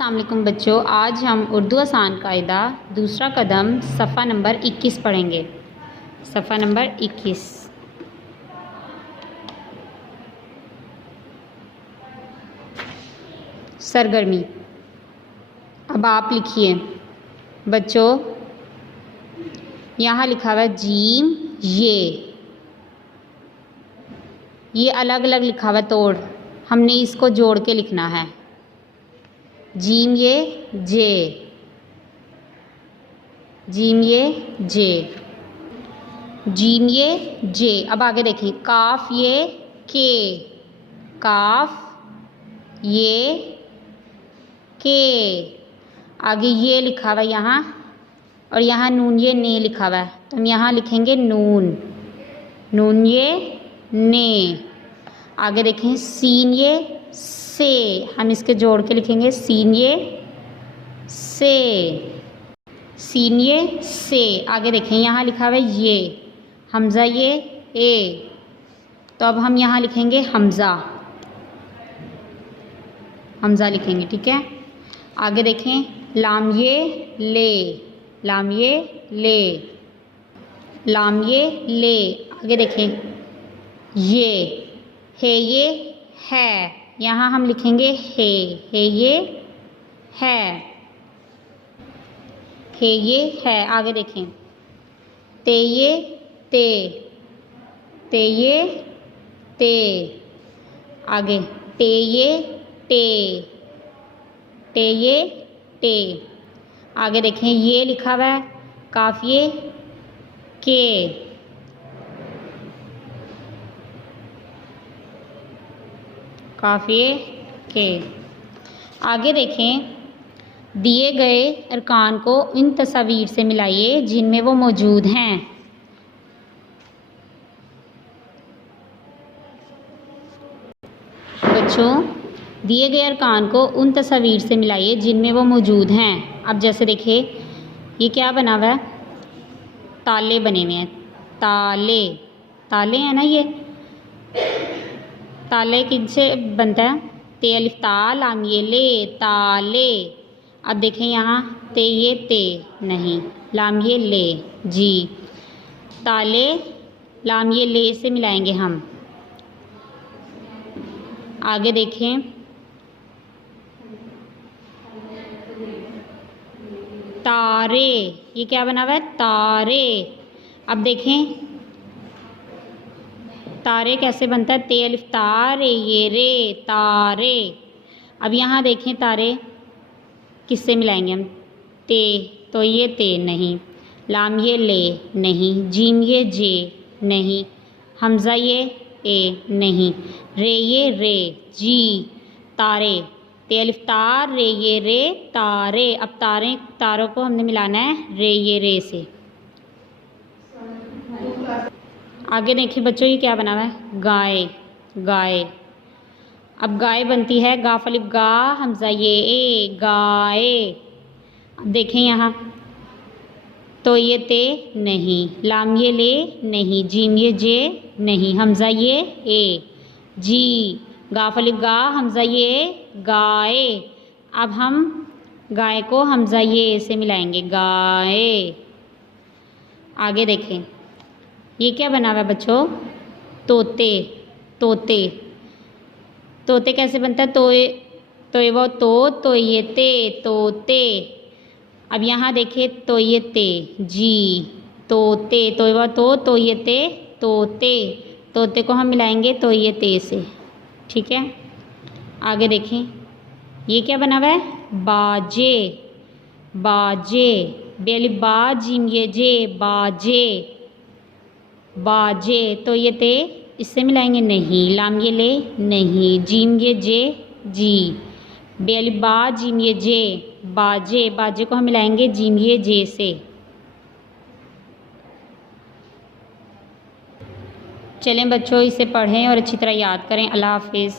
अस्सलाम वालेकुम बच्चों, आज हम उर्दू आसान कायदा दूसरा कदम सफ़ा नंबर 21 पढ़ेंगे। सफ़ा नंबर 21। सरगर्मी। अब आप लिखिए बच्चों, यहाँ लिखा हुआ है जीम ये अलग अलग लिखा हुआ है, तोड़ हमने इसको जोड़ के लिखना है। जीम ये जे, जीम ये जे, जीम ये जे। अब आगे देखें, काफ ये के, काफ ये के। आगे ये लिखा हुआ है यहाँ, और यहाँ नून ये ने लिखा हुआ है, तो हम यहाँ लिखेंगे नून, नून ये ने। आगे देखें, सीन ये से, हम इसके जोड़ के लिखेंगे सीन ये से, सीन ये से। आगे देखें, यहाँ लिखा हुआ है ये, हमज़ा ये ए, तो अब हम यहाँ लिखेंगे हमज़ा, हमज़ा लिखेंगे, ठीक है। आगे देखें, लाम ये ले, लाम ये ले, लाम ये ले। आगे देखें, ये है ये है, यहाँ हम लिखेंगे है ये है ये है। आगे देखें, ते ये ते, ते ये ते। आगे टे ये टे, टे ये टे। आगे देखें, ये लिखा हुआ है काफिए के, काफिए के। आगे देखें, दिए गए अरकान को इन तस्वीर से मिलाइए जिनमें वो मौजूद हैं। बच्चों, दिए गए अरकान को उन तस्वीर से मिलाइए जिनमें वो मौजूद हैं। अब जैसे देखिए, ये क्या बना हुआ है, ताले बने हुए हैं, ताले, ताले हैं ना, ये ताले किससे बनता है, ते अलिफ ता लाम ये ले, ताले। अब देखें यहाँ, ते ये ते नहीं, लाम ये ले जी, ताले लाम ये ले से मिलाएंगे हम। आगे देखें, तारे, ये क्या बना हुआ है, तारे। अब देखें, तारे कैसे बनता है, ते अलिफ तारे ये रे, तारे। अब यहाँ देखें, तारे किससे मिलाएंगे हम, ते, तो ये ते नहीं, लाम ये ले नहीं, जीम ये जे नहीं, हमज़ा ये ए नहीं, रे ये रे जी, तारे, ते अलिफ तार रे ये रे, तारे। अब तारे, तारों को हमने मिलाना है रे ये रे से। आगे देखिए बच्चों, ये क्या बना हुआ है, गाय, गाय। अब गाय बनती है गाफ अलिफ गा, हमज़ा ये ए, गाय। अब देखें यहाँ, तो ये ते नहीं, लाम ये ले नहीं, जीम ये जे नहीं, हमज़ा ये ए जी, गाफ अलिफ गा, हमज़ा ये गाय। अब हम गाय को हमज़ा ये से मिलाएंगे, गाय। आगे देखें, ये क्या बना हुआ है बच्चों, तोते, तोते। तोते कैसे बनता है, तोए, तोए वो तो ये ते, तोते। अब यहाँ देखिए, तो ये ते जी, तोते, तोए वो तो ये ते, तोते। तोते को हम मिलाएंगे तो ये ते से, ठीक है। आगे देखें, ये क्या बना हुआ है, बाजे, बाजे, बेली बा जीम ये जे, बाजे, बाजे। तो ये ते इससे मिलाएंगे नहीं, लाम ये ले नहीं, जीम ये जे जी, बेली बा जीम ये जे, बाजे। बाजे को हम मिलाएंगे जीम ये जे से। चलें बच्चों, इसे पढ़ें और अच्छी तरह याद करें। अल्लाह हाफिज़।